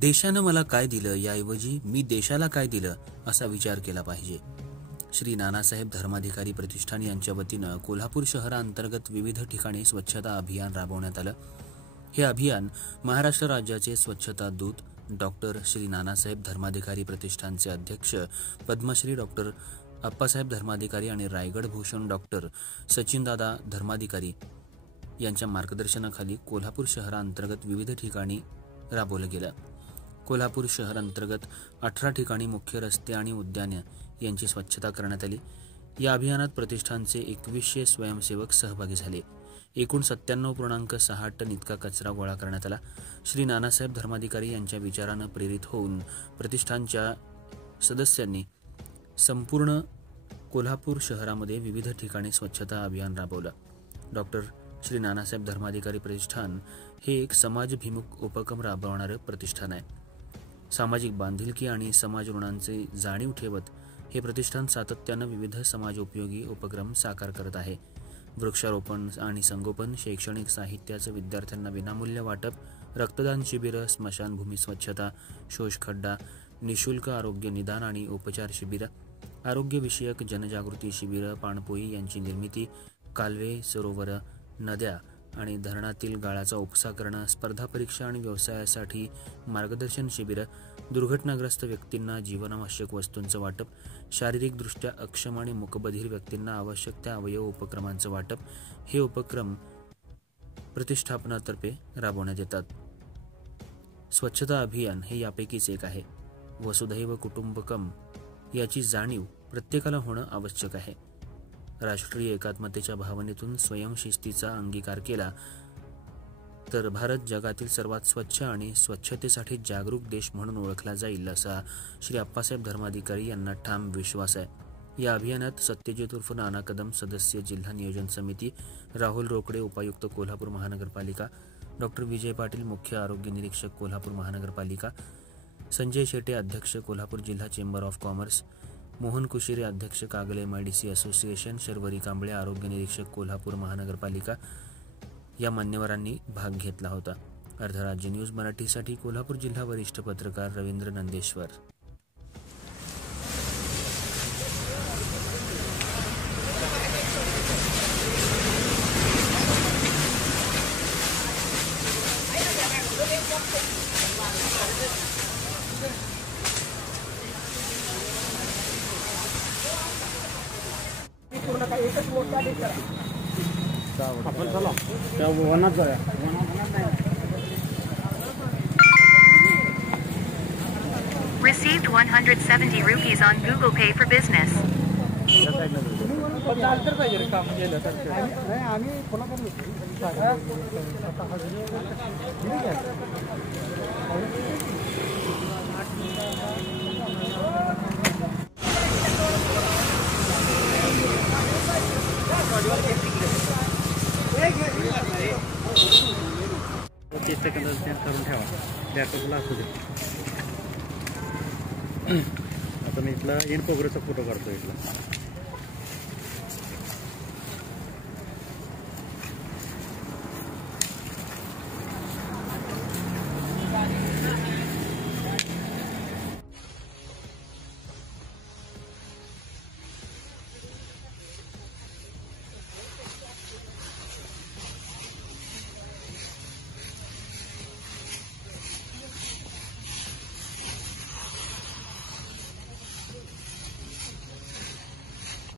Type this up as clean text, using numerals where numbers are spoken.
देशानं मला काय दिलं याऐवजी मी देशाला काय दिलं असा विचार केला पाहिजे। श्री नानासाहेब धर्माधिकारी प्रतिष्ठान यांच्या वतीनं कोल्हापूर शहरांतर्गत विविध ठिकाणी स्वच्छता अभियान राबवण्यात आलं। हे अभियान महाराष्ट्र राज्याचे स्वच्छता दूत डॉक्टर श्री नानासाहेब धर्माधिकारी प्रतिष्ठानचे अध्यक्ष पद्मश्री डॉक्टर अप्पासाहेब धर्माधिकारी आणि रायगड भूषण डॉक्टर सचिनदादा धर्माधिकारी यांच्या मार्गदर्शनाखाली कोल्हापूर शहरांतर्गत विविध ठिकाणी राबवलं गेलं। कोल्हापूर शहरांतर्गत 18 ठिकाणी मुख्य रस्ते आणि उद्याने यांची स्वच्छता करण्यात आली। या अभियानात प्रतिष्ठानचे 2100 स्वयंसेवक सहभागी झाले। एकूण 97.6 टन इतका कचरा गोळा करण्यात आला। श्री नानासाहेब धर्माधिकारी यांच्या विचारानं प्रेरित होऊन प्रतिष्ठानच्या सदस्यांनी संपूर्ण कोल्हापूर शहरामध्ये विविध ठिकाणी स्वच्छता अभियान राबवलं। डॉक्टर श्री नानासाहेब धर्माधिकारी प्रतिष्ठान हे एक समाजभिमुख उपक्रम राबवणारे प्रतिष्ठान आहे। सामाजिक बांधिलकी आणि समाज ऋणांचे जाणीव ठेवत हे प्रतिष्ठान सातत्यानं विविध समाजोपयोगी उपक्रम साकार करत आहे। वृक्षारोपण आणि संगोपन, शैक्षणिक साहित्याचं विद्यार्थ्यांना विनामूल्य वाटप, रक्तदान शिबिरं, स्मशानभूमी स्वच्छता, शोषखड्डा, निशुल्क आरोग्य निदान आणि उपचार शिबिरं, आरोग्यविषयक जनजागृती शिबिरं, पाणपोई यांची निर्मिती, कालवे, सरोवर, नद्या आणि धरणातील गाळाचा उपसा करणं, स्पर्धा परीक्षा आणि व्यवसायासाठी मार्गदर्शन शिबिरं, दुर्घटनाग्रस्त व्यक्तींना जीवनावश्यक वस्तूंचं वाटप, शारीरिकदृष्ट्या अक्षम आणि मूकबधिर व्यक्तींना आवश्यक त्या अवयव उपक्रमांचं वाटप हे उपक्रम प्रतिष्ठापनातर्फे राबवण्यात येतात। स्वच्छता अभियान हे यापैकीच एक आहे। वसुधैव कुटुंबकम याची जाणीव प्रत्येकाला होणं आवश्यक आहे। राष्ट्रीय एकात्मतेच्या भावनेतून स्वयंशिस्तीचा अंगीकार केला तर भारत जगातील सर्वात स्वच्छ आणि स्वच्छतेसाठी जागरूक देश म्हणून ओळखला जाईल असा श्री अप्पासाहेब धर्माधिकारी यांना ठाम विश्वास आहे। या अभियानात सत्यजित उर्फ नाना कदम सदस्य जिल्हा नियोजन समिती, राहुल रोकडे उपायुक्त कोल्हापूर महानगरपालिका, डॉक्टर विजय पाटील मुख्य आरोग्य निरीक्षक कोल्हापूर महानगरपालिका, संजय शेटे अध्यक्ष कोल्हापूर जिल्हा chamber of commerce, Mohan Kushire अध्यक्ष कागल MIDC असोसिएशन, शर्वरी कांबळे आरोग्य निरीक्षक कोल्हापूर महानगरपालिका या मान्यवरांनी भाग घेतला होता। अर्धराज्य न्यूज मराठीसाठी कोल्हापूर जिल्हा वरिष्ठ पत्रकार Ravindra Nandeshwar. Received 170 rupees on Google Pay for Business. आता मी इथला इन प्रोग्रेसचा फोटो काढतो इथला।